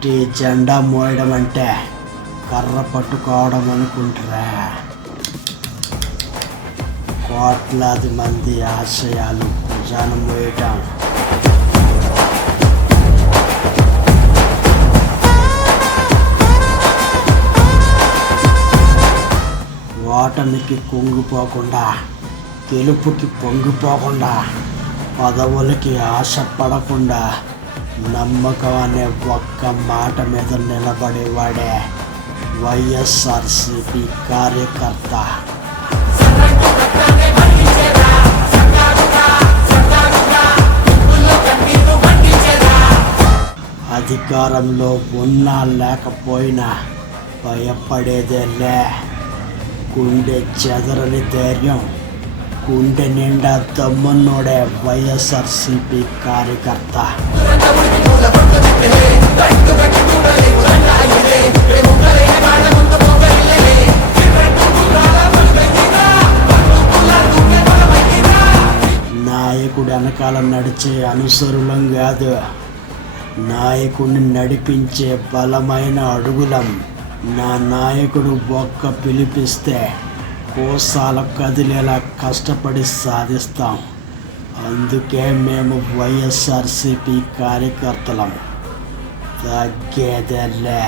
Party జెండా మోయడం అంటే కర్ర పట్టుకోవడం అనుకుంటారా? కోట్లాది మంది ఆశయాలు భుజాన మోయటం. ఓటమికి కుంగిపోకుండా, గెలుపుకి పొంగిపోకుండా, పదవులకి ఆశపడకుండా, నమ్మకం అనే ఒక్క మాట మీద నిలబడేవాడే వైఎస్ఆర్సీపీ కార్యకర్త. అధికారంలో ఉన్నా లేకపోయినా భయపడేదేలే. గుండె చెదరని ధైర్యం, గుండె నిండా దమ్మున్నోడే వైఎస్ఆర్సీపీ కార్యకర్త. నాయకుడు వెనకాల నడిచే అనుసరులం కాదు, నాయకుడిని నడిపించే బలమైన అడుగులం. నా నాయకుడు ఒక్క పిలిపిస్తే కోసాల కదిలేలా కష్టపడి సాధిస్తాం. అందుకే మేము వైఎస్ఆర్సీపీ కార్యకర్తలం. తగ్గేదేలే.